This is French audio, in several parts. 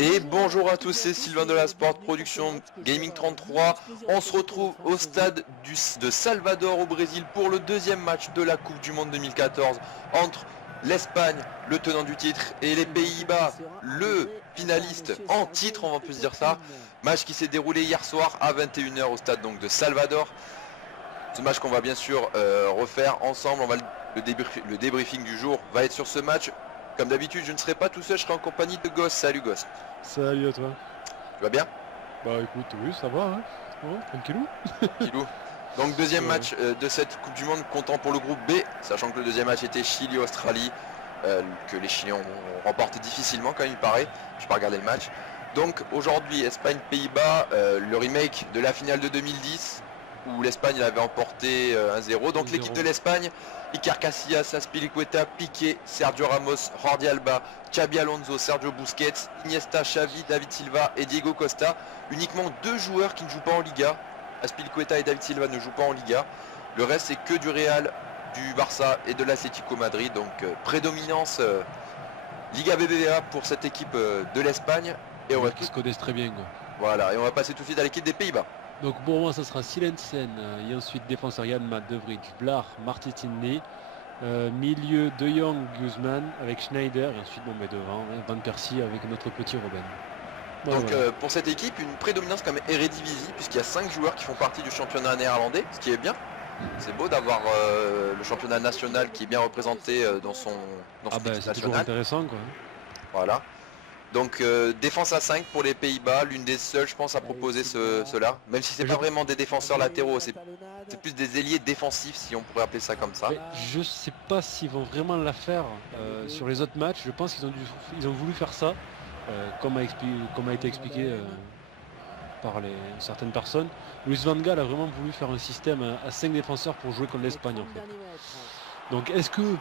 Et bonjour à tous, c'est Sylvain de la Sport Production Gaming 33. On se retrouve au stade de Salvador au Brésil pour le deuxième match de la Coupe du Monde 2014 entre l'Espagne, le tenant du titre, et les Pays-Bas, le finaliste en titre, on va plus dire ça. Match qui s'est déroulé hier soir à 21 h au stade donc de Salvador. Ce match qu'on va bien sûr refaire ensemble. Le débriefing du jour va être sur ce match. Comme d'habitude, je ne serai pas tout seul, je serai en compagnie de Goss. Salut Goss. Salut à toi. Tu vas bien? Bah écoute, oui, ça va, hein. Oh, tranquillou. Tranquillou. Donc deuxième match de cette Coupe du Monde comptant pour le groupe B, sachant que le deuxième match était Chili-Australie, que les Chiliens ont remporté difficilement quand même il paraît. Je n'ai pas regardé le match. Donc aujourd'hui Espagne-Pays-Bas, le remake de la finale de 2010 où l'Espagne avait emporté 1-0. Donc l'équipe de l'Espagne, Iker Casillas, Azpilicueta, Piqué, Sergio Ramos, Jordi Alba, Xabi Alonso, Sergio Busquets, Iniesta, Xavi, David Silva et Diego Costa. Uniquement deux joueurs qui ne jouent pas en Liga. Azpilicueta et David Silva ne jouent pas en Liga. Le reste c'est que du Real, du Barça et de l'Atlético Madrid. Donc prédominance Liga BBVA pour cette équipe de l'Espagne. Et on va qui se connaissent très bien quoi. Voilà, et on va passer tout de suite à l'équipe des Pays-Bas. Donc pour moi ça sera Silensen et ensuite défenseur Janmaat, De Vrij, Vlaar, Martinelli, milieu De Jong, Guzman avec Schneider et ensuite devant Van Persie avec notre petit Robben. Voilà, donc voilà. Pour cette équipe une prédominance comme Eredivisie puisqu'il y a 5 joueurs qui font partie du championnat néerlandais, ce qui est bien. C'est beau d'avoir le championnat national qui est bien représenté dans son équipe nationale. C'est toujours intéressant quoi. Voilà. Donc défense à 5 pour les Pays-Bas, l'une des seules je pense à proposer cela, même si c'est pas vraiment des défenseurs latéraux, c'est plus des ailiers défensifs si on pourrait appeler ça comme ça. Mais je sais pas s'ils vont vraiment la faire sur les autres matchs, je pense qu'ils ont voulu faire ça, comme a été expliqué par certaines personnes. Luis Van Gaal a vraiment voulu faire un système à 5 défenseurs pour jouer contre l'Espagne en fait. Donc est-ce qu'ils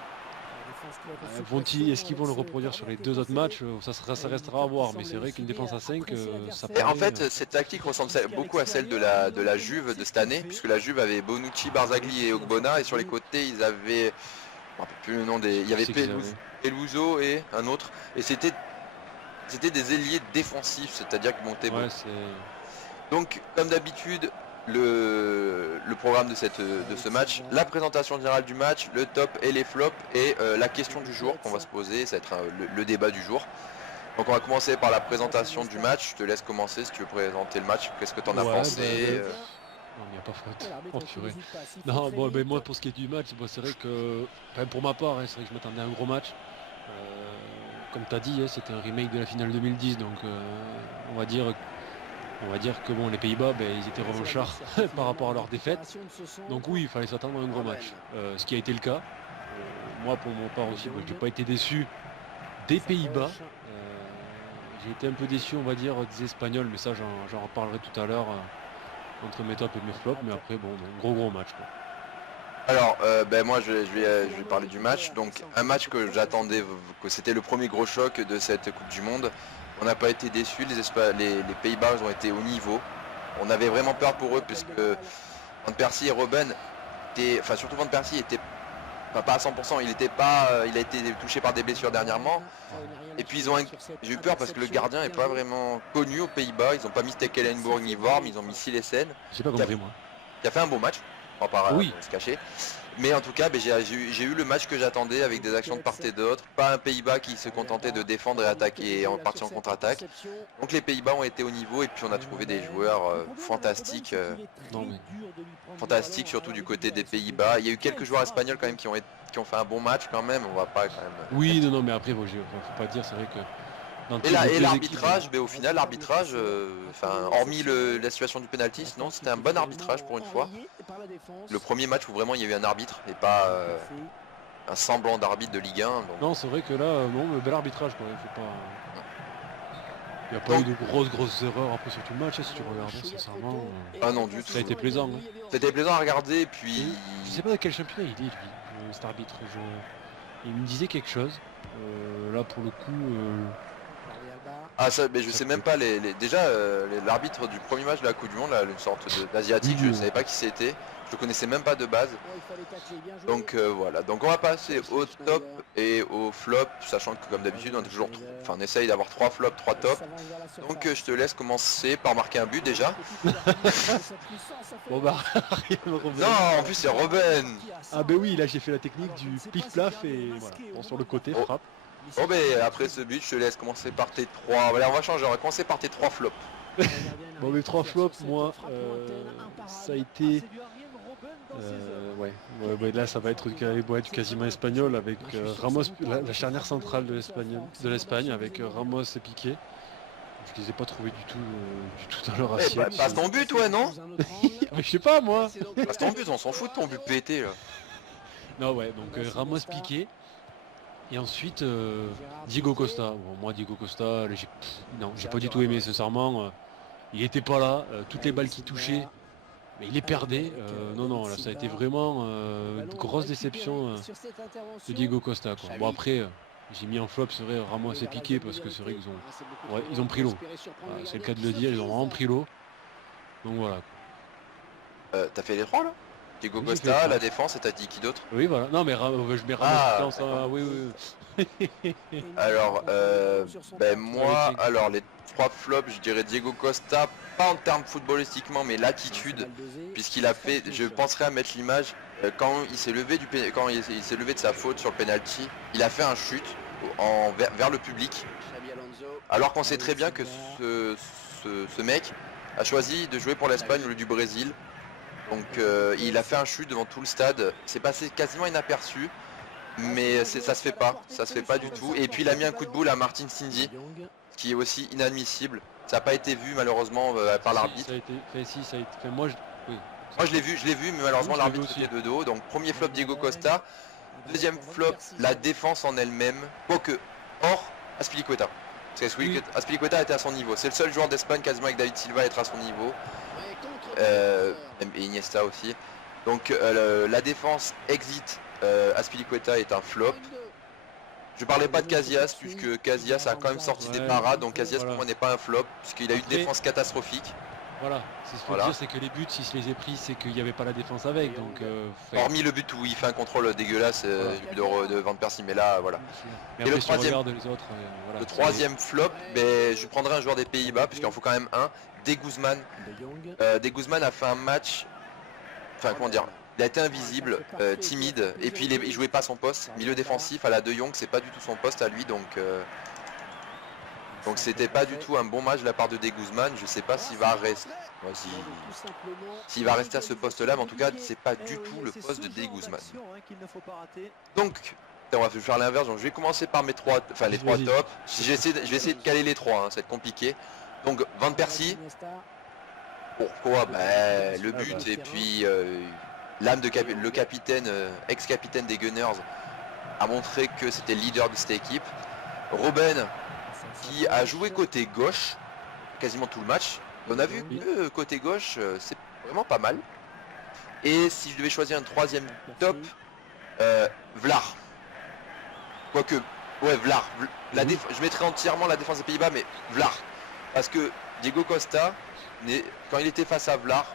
vont le reproduire sur les deux autres matchs? Ça restera à voir, mais c'est vrai qu'une défense à 5 ça paraît... En fait cette tactique ressemble beaucoup à celle de la Juve de cette année, puisque la Juve avait Bonucci, Barzagli et Ogbonna, et sur les côtés ils avaient, je ne me rappelle plus le nom il y avait Peluso et un autre, et c'était des ailiers défensifs, c'est-à-dire qu'ils montaient beaucoup. Donc comme d'habitude le programme de ce match, la présentation générale du match, le top et les flops et la question du jour qu'on va se poser, ça va être le débat du jour. Donc on va commencer par la présentation du match, je te laisse commencer si tu veux présenter le match, qu'est-ce que tu en as pensé? Non, il n'y a pas faute. Non, bon, ben, moi pour ce qui est du match, c'est vrai que, pour ma part, c'est vrai que je m'attendais à un gros match. Comme tu as dit, c'était un remake de la finale 2010, donc on va dire que bon, les Pays-Bas, ils étaient revanchards par rapport à leur défaite. Donc oui, il fallait s'attendre à un gros match. Ce qui a été le cas. Moi, pour mon part aussi, je n'ai pas été déçu des Pays-Bas. J'ai été un peu déçu, on va dire, des Espagnols, mais ça, j'en reparlerai tout à l'heure entre mes tops et mes flops. Mais après, bon, gros match, quoi. Alors, moi, je vais parler du match. Donc, un match que j'attendais, que c'était le premier gros choc de cette Coupe du Monde. On n'a pas été déçus, les Pays-Bas ont été au niveau. On avait vraiment peur pour eux puisque Van Persie et Robben surtout Van Persie était pas à 100%, il a été touché par des blessures dernièrement. Et puis j'ai eu peur parce que le gardien n'est pas vraiment connu aux Pays-Bas. Ils n'ont pas mis Stekelenburg ni Worm, ils ont mis Silesen. J'ai pas compris moi. Qui a fait un bon match, on va pas se cacher. Mais en tout cas, j'ai eu le match que j'attendais avec des actions de part et d'autre. Pas un Pays-Bas qui se contentait de défendre et attaquer en partie en contre-attaque. Donc les Pays-Bas ont été au niveau et puis on a trouvé des joueurs fantastiques. Fantastiques surtout du côté des Pays-Bas. Il y a eu quelques joueurs espagnols quand même qui ont fait un bon match quand même. On va pas quand même. Oui, non, mais après, faut pas dire, c'est vrai que. Et l'arbitrage, au final l'arbitrage, hormis la situation du penalty, sinon c'était un bon arbitrage pour une fois. Le premier match où vraiment il y a eu un arbitre et pas un semblant d'arbitre de Ligue 1. Donc... Non, c'est vrai que là, bel arbitrage quoi. Il n'y a pas eu de grosses erreurs après sur tout le match, si tu regardes sincèrement. Ah non du tout. Ça a été plaisant. C'était plaisant à regarder, puis. Je sais pas de quel championnat il est lui, cet arbitre. Il me disait quelque chose. Là pour le coup. Ah ça, mais je sais même pas déjà l'arbitre du premier match de la Coupe du Monde, là, une sorte d'asiatique, je savais pas qui c'était, je le connaissais même pas de base. Donc voilà, donc on va passer au top et au flop, sachant que comme d'habitude on essaye d'avoir 3 flops, 3 tops. Donc je te laisse commencer par marquer un but déjà. Bon bah Robben. Non, en plus c'est Robben. Ah bah oui, là j'ai fait la technique du plif-plaf et voilà, bon, sur le côté, frappe. Bon ben après ce but, je te laisse commencer par tes 3. Voilà, on va changer, on va commencer par tes 3 flops. Bon mes 3 flops, moi, ça a été... là ça va être du quasiment espagnol avec Ramos, la charnière centrale de l'Espagne avec Ramos et Piqué. Je les ai pas trouvés du tout dans leur assiette. Passe ton but, ouais, non? Mais je sais pas moi. Passe ton but, on s'en fout de ton but pété là. Non ouais, donc Ramos, Piqué. Et ensuite Diego Costa. Bon, moi Diego Costa, j'ai pas du tout aimé sincèrement. Il était pas là, toutes les balles qu'il touchait, mais il les perdait. Non, là ça a été vraiment une grosse déception de Diego Costa, quoi. Bon après j'ai mis en flop, c'est vrai, Ramos et Piqué parce que c'est vrai qu'ils ont pris l'eau. Voilà, c'est le cas de le dire, ils ont vraiment pris l'eau. Donc voilà. T'as fait les 3 là? Diego Costa, la défense, et t'as dit qui d'autre? Oui voilà, non mais je mets Ramos oui. Alors moi, alors les 3 flops, je dirais Diego Costa, pas en termes footballistiquement mais l'attitude, puisqu'il a fait, je penserais à mettre l'image, quand il s'est levé de sa faute sur le penalty, il a fait un chute vers le public, alors qu'on sait très bien que ce mec a choisi de jouer pour l'Espagne au lieu du Brésil. Donc il a fait un chute devant tout le stade, c'est passé quasiment inaperçu, mais ça se fait pas du tout. Et puis il a mis un coup de boule à Martin Cindy, qui est aussi inadmissible. Ça n'a pas été vu malheureusement par l'arbitre. Moi je l'ai vu, mais malheureusement l'arbitre était de dos. Donc premier flop Diego Costa. Deuxième flop, la défense en elle-même, quoique hors Azpilicueta. Parce que Azpilicueta était à son niveau. C'est le seul joueur d'Espagne quasiment avec David Silva à être à son niveau. Et Iniesta aussi. Donc la défense exit Azpilicueta est un flop. Je parlais pas de Casillas puisque Casillas a quand même sorti des parades, donc Casillas pour moi n'est pas un flop puisqu'il a eu une défense catastrophique. Voilà, c'est ce qu'il faut dire, c'est que les buts, s'il se les a pris, c'est qu'il n'y avait pas la défense avec. Donc, hormis le but où il fait un contrôle dégueulasse de Van Persie, mais là voilà. Mais et après, le troisième flop, je prendrai un joueur des Pays-Bas puisqu'il en faut quand même un, De Guzman. De Guzman a fait un match, enfin comment dire, il a été invisible, timide, et puis il jouait pas son poste. Milieu défensif à la De Jong, c'est pas du tout son poste à lui, donc c'était pas du tout un bon match de la part de De Guzman. Je sais pas s'il va rester, s'il va rester à ce poste-là, mais en tout cas c'est pas du tout le poste de De Guzman. Donc on va faire l'inverse. Donc je vais commencer par les trois tops. Je vais essayer de caler les 3, hein, ça va être compliqué. Donc Van Persie. Pourquoi? Le but et puis l'âme de le capitaine, ex-capitaine des Gunners, a montré que c'était le leader de cette équipe. Robben qui a joué côté gauche quasiment tout le match. On a vu que côté gauche c'est vraiment pas mal. Et si je devais choisir un troisième top, Vlaar. Quoique, Vlaar. Je mettrais entièrement la défense des Pays-Bas, mais Vlaar. Parce que Diego Costa, quand il était face à Vlaar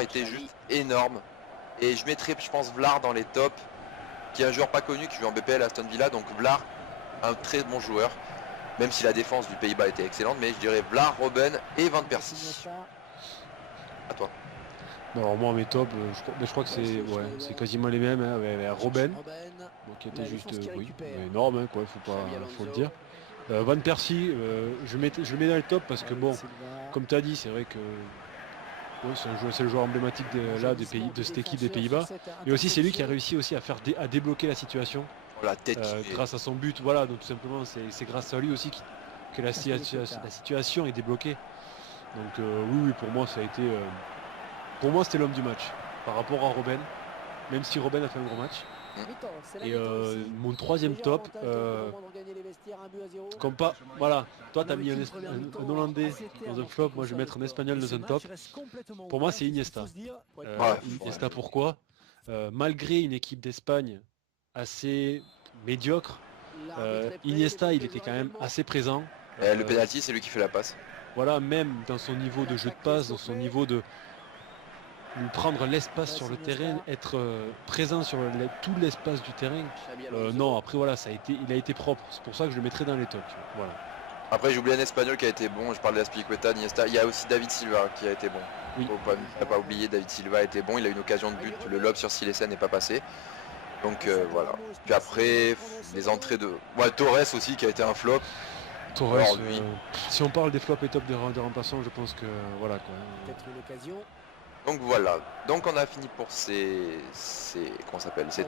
était juste énorme. Et je mettrais, je pense, Vlaar dans les tops, qui est un joueur pas connu, qui joue en BPL à Aston Villa. Donc Vlaar, un très bon joueur. Même si la défense du Pays-Bas était excellente, mais je dirais Vlaar, Robben et Van Persie. À toi. Alors moi mes tops, je crois que c'est quasiment les mêmes, hein, Robben, qui était juste énorme, quoi, faut le dire. Van Persie, je le mets dans le top parce que bon, comme tu as dit, c'est vrai que c'est le joueur emblématique de cette équipe des Pays-Bas. Et aussi c'est lui qui a réussi aussi à débloquer la situation. La tête grâce à son but, voilà, donc tout simplement c'est grâce à lui aussi que la situation est débloquée. Donc oui, pour moi ça a été c'était l'homme du match par rapport à Robben, même si Robben a fait un gros match. Et mon troisième top, comme pas, voilà, toi t'as mis un Hollandais dans un flop, moi je vais mettre un Espagnol dans un top. Pour moi c'est Iniesta. Iniesta pourquoi malgré une équipe d'Espagne assez médiocre, Iniesta il était quand même assez présent. Le penalty, c'est lui qui fait la passe. Voilà, même dans son niveau de jeu de passe, dans son niveau de lui prendre l'espace sur le terrain, être présent sur tout l'espace du terrain. Non, après voilà, il a été propre. C'est pour ça que je le mettrai dans les tops. Voilà. Après, j'ai oublié un Espagnol qui a été bon. Je parle d'Azpilicueta, Iniesta. Il y a aussi David Silva qui a été bon. Oui. Faut pas oublier, David Silva a été bon. Il a une occasion de but. Le lob sur Silesen n'est pas passé. Donc voilà. Puis après, les entrées de Torres aussi qui a été un flop. Torres, alors, lui... si on parle des flops et tops des remplaçants, je pense que voilà quoi. Peut-être une occasion. Donc voilà, donc on a fini pour ces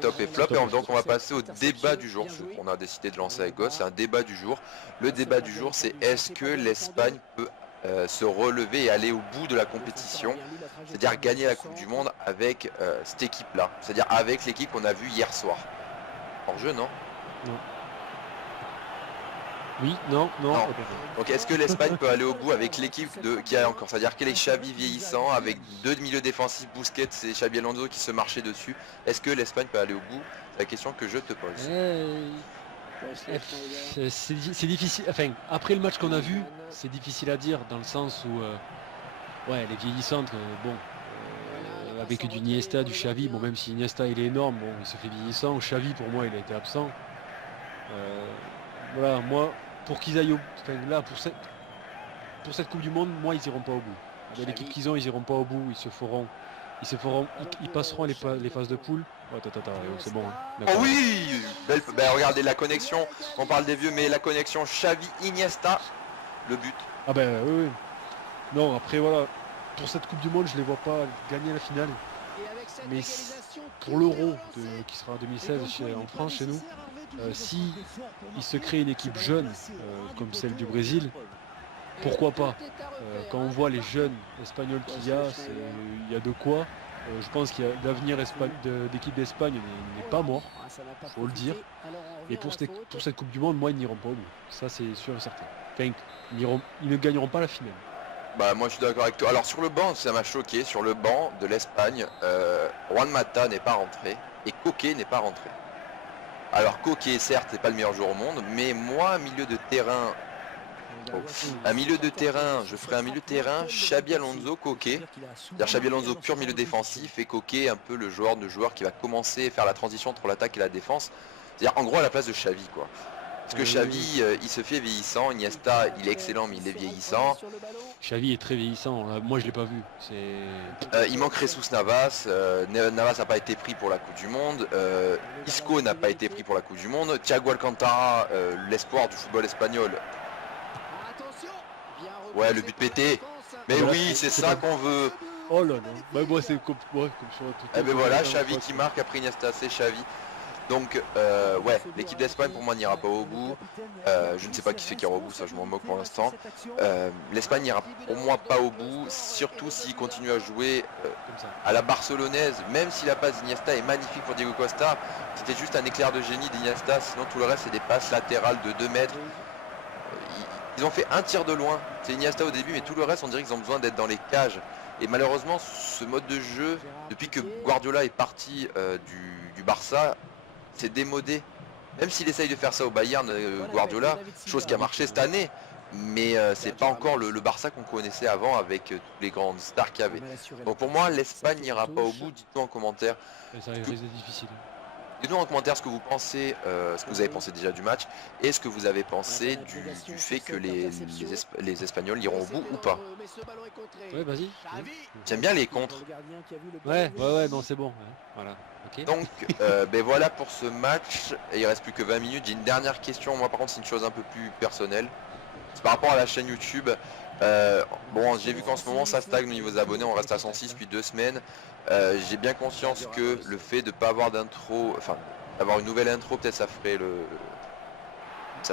tops et flops, et donc on va passer au débat du jour. On a décidé de lancer avec Goss, c'est un débat du jour. Le débat du jour, c'est est-ce que l'Espagne peut se relever et aller au bout de la compétition, c'est-à-dire gagner la Coupe du Monde avec cette équipe-là, c'est-à-dire avec l'équipe qu'on a vue hier soir. Hors jeu, non? Non. Oui, non. Donc est-ce que l'Espagne peut aller au bout avec l'équipe qui a encore, c'est-à-dire qu'elle est Xavi vieillissant, avec deux milieux défensifs, Busquets et Xabi Alonso qui se marchaient dessus. Est-ce que l'Espagne peut aller au bout? C'est la question que je te pose. C'est difficile, enfin, après le match qu'on a vu, c'est difficile à dire dans le sens où elle est vieillissante, avec du Iniesta, du Xavi, bon même si Iniesta il est énorme, bon il se fait vieillissant, Xavi pour moi il a été absent. Voilà, moi pour qu'ils aillent là pour cette Coupe du Monde, moi ils iront pas au bout. Avec l'équipe qu'ils ont, ils iront pas au bout, ils passeront les phases de poule. C'est bon. Hein. Oh oui, regardez la connexion, on parle des vieux, mais la connexion Xavi-Iniesta, le but. Ah ben oui. Non, après voilà, pour cette Coupe du Monde, je les vois pas gagner la finale. Mais pour l'Euro qui sera en 2016 en France chez nous, si il se crée une équipe jeune comme celle du Brésil, pourquoi pas. Quand on voit les jeunes espagnols qu'il y a, il y a de quoi. Je pense qu'il y a l'avenir d'équipe d'Espagne n'est pas mort, faut le dire. Et pour cette Coupe du Monde, moi ils n'iront pas au bout. Ça c'est sûr et certain. Enfin, ils ne gagneront pas la finale. Bah moi je suis d'accord avec toi. Alors sur le banc, ça m'a choqué, sur le banc de l'Espagne, Juan Mata n'est pas rentré et Koké n'est pas rentré. Alors Koké certes c'est pas le meilleur joueur au monde, mais moi milieu de terrain, je ferai un milieu de terrain Xabi Alonso, Koké. C'est-à-dire Xabi Alonso pur milieu défensif et Koké un peu le joueur qui va commencer à faire la transition entre l'attaque et la défense. C'est-à-dire en gros à la place de Xavi quoi. Parce que Xavi, il se fait vieillissant, Iniesta, il est excellent mais il est vieillissant. Xavi est très vieillissant, moi je l'ai pas vu. Il manquerait sous Navas, Navas n'a pas été pris pour la Coupe du Monde, Isco n'a pas été pris pour la Coupe du Monde, Thiago Alcantara, l'espoir du football espagnol. Ouais, le but pété. Mais voilà, oui, c'est ça qu'on veut. Oh là là, bah moi c'est comme sur tout. Eh ben voilà, Xavi qui marque après Iniesta, c'est Xavi. Donc ouais, l'équipe d'Espagne pour moi n'ira pas au bout. Je ne sais pas qui fait qui ira au bout, ça je m'en moque pour l'instant. L'Espagne n'ira pour moi pas au bout, surtout s'il continue à jouer à la barcelonaise, même si la passe d'Iniesta est magnifique pour Diego Costa. C'était juste un éclair de génie d'Iniesta, sinon tout le reste c'est des passes latérales de 2 mètres. Ils ont fait un tir de loin, c'est Iniesta au début, mais tout le reste on dirait qu'ils ont besoin d'être dans les cages. Et malheureusement ce mode de jeu, depuis que Guardiola est parti du Barça, c'est démodé. Même s'il essaye de faire ça au Bayern, Guardiola, chose qui a marché cette année, mais c'est pas encore le Barça qu'on connaissait avant avec toutes les grandes stars qu'il y avait. Donc pour moi l'Espagne n'ira pas au bout, dites-nous en commentaire. Ça risque d'être difficile. Dites-nous en commentaire ce que vous pensez, ce que vous avez pensé déjà du match et ce que vous avez pensé du fait que les Espagnols iront au bout ou pas. Ouais, vas-y. J'aime bien les contres. Ouais, non c'est bon. Ouais. Voilà. Okay. Donc ben voilà pour ce match. Et il reste plus que 20 minutes. J'ai une dernière question. Moi par contre c'est une chose un peu plus personnelle. C'est par rapport à la chaîne YouTube. Bon, j'ai vu qu'en ce moment ça stagne au niveau des abonnés, on reste à 106 depuis 2 semaines. J'ai bien conscience que le fait de ne pas avoir d'intro, enfin d'avoir une nouvelle intro, peut-être ça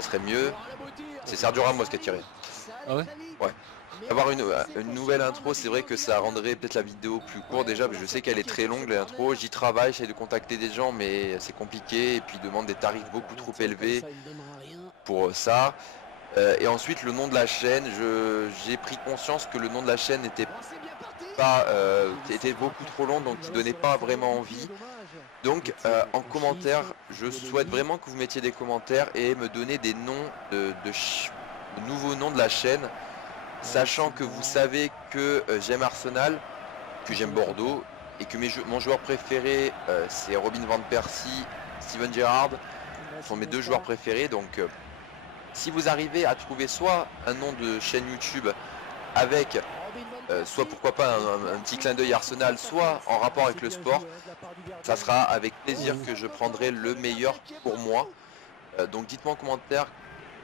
serait mieux. C'est Sergio Ramos qui a tiré. Ah ouais? Ouais. Avoir une nouvelle intro, c'est vrai que ça rendrait peut-être la vidéo plus courte déjà, je sais qu'elle est très longue l'intro, j'y travaille, j'essaie de contacter des gens mais c'est compliqué et puis ils demandent des tarifs beaucoup trop élevés pour ça. Et ensuite le nom de la chaîne, j'ai pris conscience que le nom de la chaîne était beaucoup trop long, donc qui donnait pas vraiment envie. Donc en commentaire, je souhaite vraiment que vous mettiez des commentaires et me donner des noms nouveau nom de la chaîne, sachant que vous savez que j'aime Arsenal, que j'aime Bordeaux, et que mon joueur préféré c'est Robin van Persie, Steven Gerrard, sont mes 2 joueurs préférés. Donc si vous arrivez à trouver soit un nom de chaîne YouTube avec soit pourquoi pas un petit clin d'œil Arsenal, soit en rapport avec le sport, ça sera avec plaisir que je prendrai le meilleur pour moi. Donc dites-moi en commentaire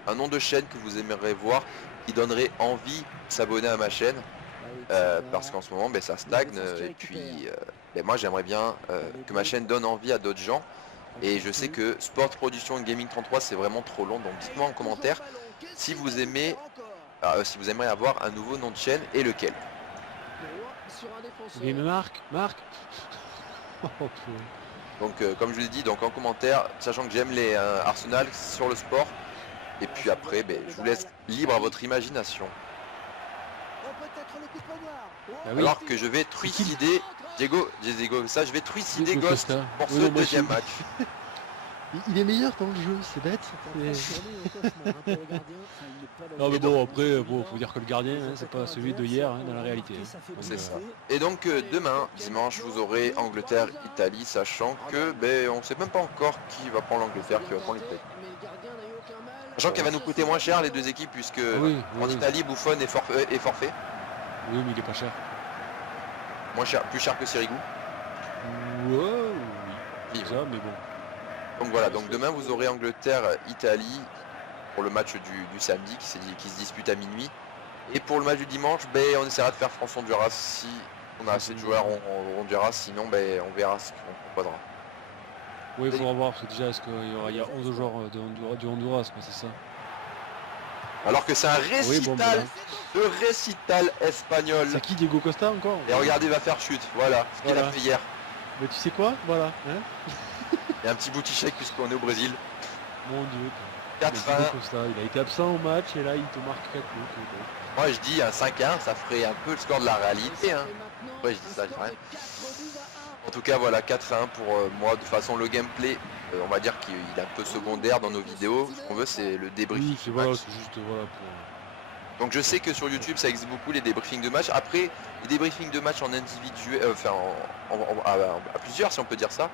un nom de chaîne que vous aimeriez voir, qui donnerait envie de s'abonner à ma chaîne, parce qu'en ce moment ça stagne, et puis moi j'aimerais bien que ma chaîne donne envie à d'autres gens, et je sais que Sport Production Gaming 33 c'est vraiment trop long, donc dites-moi en commentaire si vous aimez, si vous aimeriez avoir un nouveau nom de chaîne et lequel. Oui, mais Marc. Donc comme je vous l'ai dit, donc en commentaire, sachant que j'aime les Arsenal sur le sport, et puis après je vous laisse libre à votre imagination. Ah oui. Alors que je vais trucider Diego, ça je vais trucider Diego Ghost Costa. pour Oui, ce non, moi, deuxième je- match. Il est meilleur dans le jeu, c'est bête. Non mais bon après faut dire que le gardien c'est pas celui de hier dans la réalité. C'est ça. Et donc demain, dimanche, vous aurez Angleterre-Italie, sachant que on sait même pas encore qui va prendre l'Angleterre, qui va prendre l'Italie. Sachant qu'elle va nous coûter moins cher les 2 équipes, puisque en Italie, Buffon est forfait. Oui mais il est pas cher. Moins cher, plus cher que Sirigu. Ouais, Oui. ça mais bon. Donc voilà, donc demain vous aurez Angleterre-Italie pour le match du samedi qui se dispute à minuit. Et pour le match du dimanche, on essaiera de faire France-Honduras. Si on a assez de joueurs, on Honduras, sinon on verra ce qu'on proposera. Oui il faudra voir parce que déjà est-ce qu'il y a 11 joueurs du Honduras, quoi, c'est ça. Alors que c'est un récital, le récital espagnol. C'est qui Diego Costa encore? Et regardez, il va faire chute, voilà, ce qu'il a fait hier. Mais tu sais quoi? Voilà. Hein, il y a un petit boutique puisqu'on est au Brésil. mon dieu. 4-1. Il a été absent au match et là il te marque 4 buts. Moi je dis un 5-1, ça ferait un peu le score de la réalité. Hein. Ouais, je dis ça, je dis rien. En tout cas voilà, 4-1 pour moi. De toute façon le gameplay, on va dire qu'il est un peu secondaire dans nos vidéos. Ce qu'on veut c'est le débriefing. Oui, c'est juste voilà pour... Donc je sais que sur YouTube ça existe beaucoup les débriefings de match. Après les débriefings de match en individuel, à plusieurs si on peut dire ça.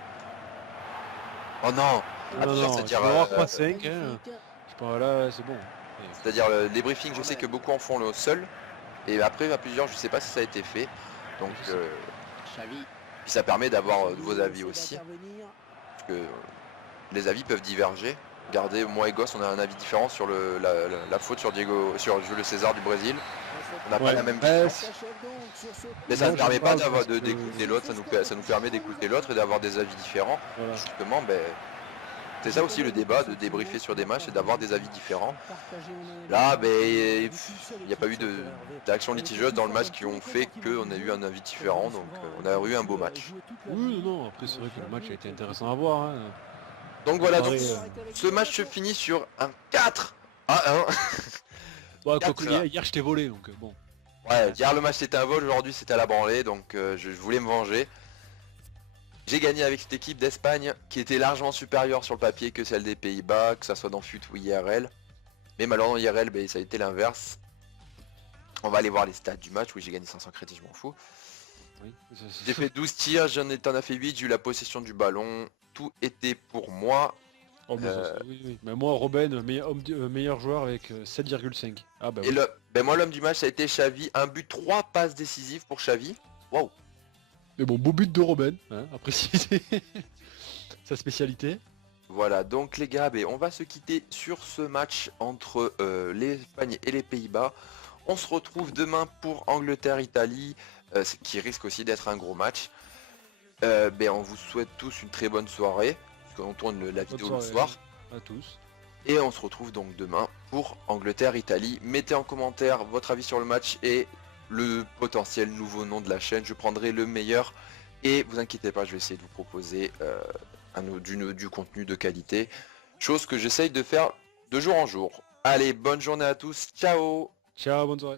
Oh non, à plusieurs c'est-à-dire... 5, hein. Je sais pas, là c'est bon. C'est-à-dire les briefings je sais que beaucoup en font le seul. Et après à plusieurs je sais pas si ça a été fait. Donc puis ça permet d'avoir de vos avis aussi. Parce que les avis peuvent diverger. Regardez, moi et Goss, on a un avis différent sur la faute sur Júlio César du Brésil. On n'a pas la même vision. Mais ça ne permet pas d'écouter l'autre, ça nous permet d'écouter l'autre et d'avoir des avis différents. Voilà. Justement, c'est ça aussi le débat, de débriefer sur des matchs et d'avoir des avis différents. Là, il n'y a pas eu d'action litigieuse dans le match qui ont fait qu'on a eu un avis différent, donc on a eu un beau match. Oui, non, après c'est vrai que le match a été intéressant à voir. Hein. Donc voilà, donc, ce match se finit sur un 4 à 1. Bon, hier je t'ai volé, donc bon. Ouais, hier le match c'était un vol, aujourd'hui c'était à la branlée, donc je voulais me venger. J'ai gagné avec cette équipe d'Espagne qui était largement supérieure sur le papier que celle des Pays-Bas, que ça soit dans FUT ou IRL. Mais malheureusement IRL, ça a été l'inverse. On va aller voir les stats du match. Oui, j'ai gagné 500 crédits, je m'en fous. Oui, j'ai fait 12 tirs, t'en as fait 8, j'ai eu la possession du ballon. Tout était pour moi. Oh, oui. Mais moi, Robben, meilleur joueur avec 7,5. Ah bah et oui. moi l'homme du match ça a été Xavi. Un but, 3 passes décisives pour Xavi. Waouh. Mais bon, beau but de Robben, hein, à préciser. Sa spécialité. Voilà, donc les gars, on va se quitter sur ce match entre l'Espagne et les Pays-Bas. On se retrouve demain pour Angleterre-Italie, qui risque aussi d'être un gros match. On vous souhaite tous une très bonne soirée, parce qu'on tourne la vidéo le soir. À tous. Et on se retrouve donc demain pour Angleterre-Italie. Mettez en commentaire votre avis sur le match et le potentiel nouveau nom de la chaîne. Je prendrai le meilleur. Et vous inquiétez pas, je vais essayer de vous proposer du contenu de qualité. Chose que j'essaye de faire de jour en jour. Allez, bonne journée à tous. Ciao. Ciao, bonne soirée.